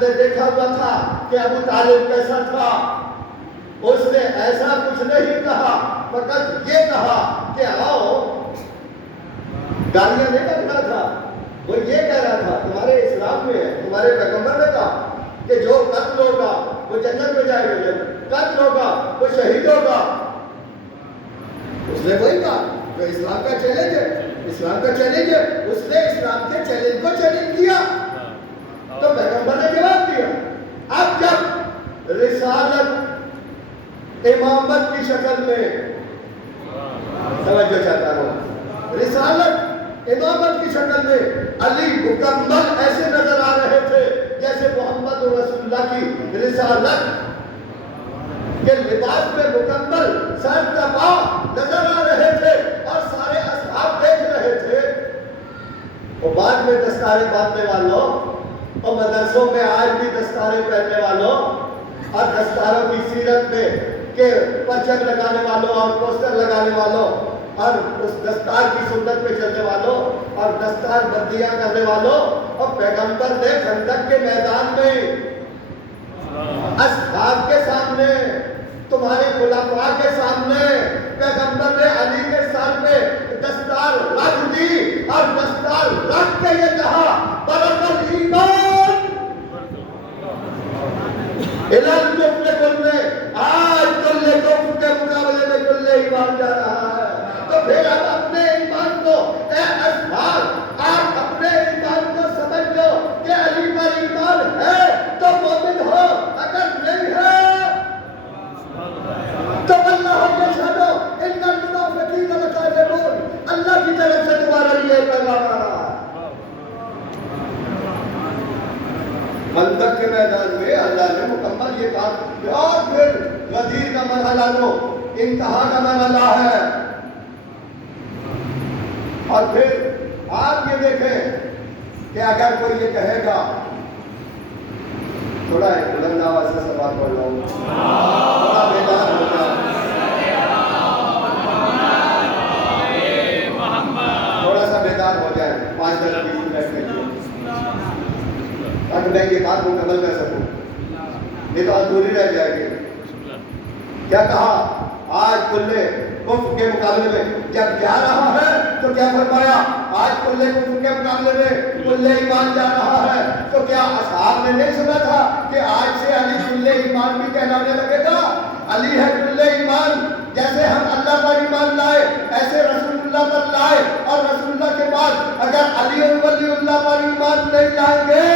نے دیکھا ہوا تھا کہ ابو طالب کیسا تھا. اس نے ایسا کچھ نہیں کہا, فقط یہ کہا کہ آؤ. گالیاں نہیں کر رہا تھا, وہ یہ کہہ رہا تھا تمہارے اسلام میں ہے, تمہارے پیغمبر نے کہا کہ جو قتل ہوگا وہ جنت میں جائے گا, قتل ہوگا وہ شہید ہوگا. اس نے وہی کہا جو اسلام کا چیلنج ہے, اسلام کا چیلنج ہے. اس نے اسلام کے چیلنج کو چیلنج کیا تو پیغمبر نے جواب دیا. اب جب رسالت امامت کی شکل میں, توجہ چاہتا ہوں, رسالت امامت کی شکل میں علی مکمل ایسے نظر آ رہے تھے جیسے محمد رسول اللہ کی رسالت کے لباس میں مکمل سر تا پا نظر آ رہے تھے اور سارے اصحاب دیکھ رہے تھے. اور بعد میں دستاریں باندھنے والوں اور مدرسوں میں آج بھی دستاریں پہننے والوں اور دستاروں کی سیرت میں کہ پرچم لگانے والوں اور پوسٹر لگانے والوں اور اس دستار کی سنت پہ چلنے والوں اور دستار بندیاں کرنے والوں, اور پیغمبر نے خندق کے میدان میں اصحاب کے سامنے, تمہارے خلفاء کے سامنے پیغمبر نے علی کے سر پہ دستار رکھ دی اور دستار رکھ کے یہ کہا برکت ایمان الہی کفر کلے, آج کلے کفر کے مقابلے میں کلے ایمان جا رہا ہے. تو پھر آپ اپنے ایمان کو, اے اصحاب آپ اپنے ایمان کو سمجھ لو کہ علی پر ایمان ہے تو مومن ہو, اگر نہیں ہے تو اللہ یشہد ان المنافقین لکاذبون, اللہ کی طرف سے تمہارا یہ پیغام آ رہا ہے. خندق کے میدان میں اللہ نے مکمل یہ کام, اور پھر غدیر کا مرحلہ لو, انتہا کا مرحلہ ہے. اور پھر آپ یہ دیکھیں کہ اگر کوئی یہ کہے گا, تھوڑا ہے بلند آواز سے سوال پڑھ رہا ہوں, تھوڑا بیدار ہو جائے, تھوڑا سا بیدار ہو جائے 5-10 منٹ کے لیے, تاکہ میں یہ بات مکمل کر سکوں, نہیں تو ادھوری رہ جائے گی. کیا کہا آج کلے کفر کے مقابلے میں جب جا رہا ہے تو کیا فرمایا, آج کلے کفر کے مقابلے میں کلے ایمان جا رہا ہے. تو کیا اصحاب نے نہیں سنا تھا کہ آج سے علی کلے ایمان بھی کہلانے لگے گا؟ علی ہے کلے ایمان, جیسے ہم اللہ پر ایمان لائے ایسے رسول اللہ پر لائے, اور رسول اللہ کے بعد اگر علی ولی اللہ پر ایمان نہیں لائیں گے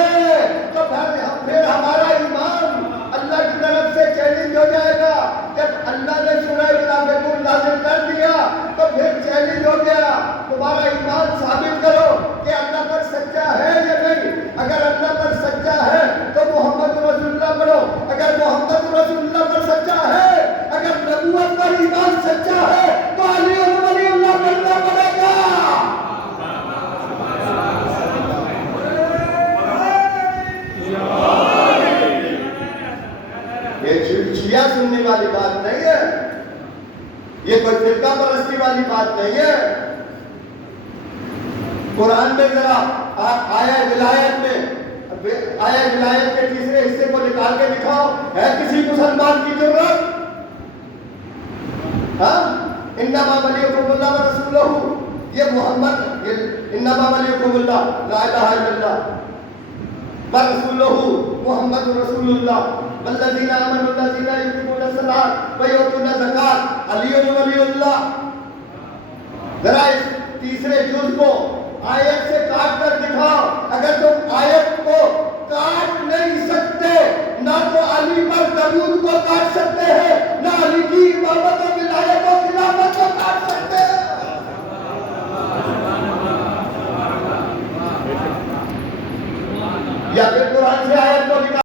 تو پھر ہمارا ایمان اللہ کی طرف سے چیلنج ہو جائے گا. جب اللہ نے سورہ منافقون نازل کر دیا تو پھر چیلنج ہو گیا, تمہارا ایمان ثابت کرو کہ اللہ پر سچا ہے یا نہیں. اگر اللہ پر سچا ہے تو محمد رسول اللہ پڑھو, اگر محمد رسول اللہ پر سچا ہے, اگر نبوت پر ایمان سچا ہے تو علی ولی اللہ پڑھنا پڑے گا. یہ شیعہ سننے والی بات نہیں ہے, یہ کوئی فرقہ پرستی والی بات نہیں ہے. قرآن میں ذرا آپ آیا ولایت کے تیسرے حصے کو نکال کے دکھاؤ, ہے کسی مسلمان کی ضرورت؟ ہاں, انما ولیکم اللہ ورسولہ, یہ محمد, انما ولیکم اللہ لا الہ الا اللہ ورسولہ محمد رسول اللہ والذین آمنوا الذین یقیمون الصلاۃ ویؤتون الزکاۃ علی ولی اللہ. ذرا اس تیسرے جز کو آیت سے کاٹ کر دکھاؤ. اگر تم آیت کو کاٹ نہیں سکتے, نہ تو علی پر درود کو کاٹ سکتے ہیں, نہ علی کی امامت و ولایت و خلافت کو کاٹ سکتے ہیں. یا پھر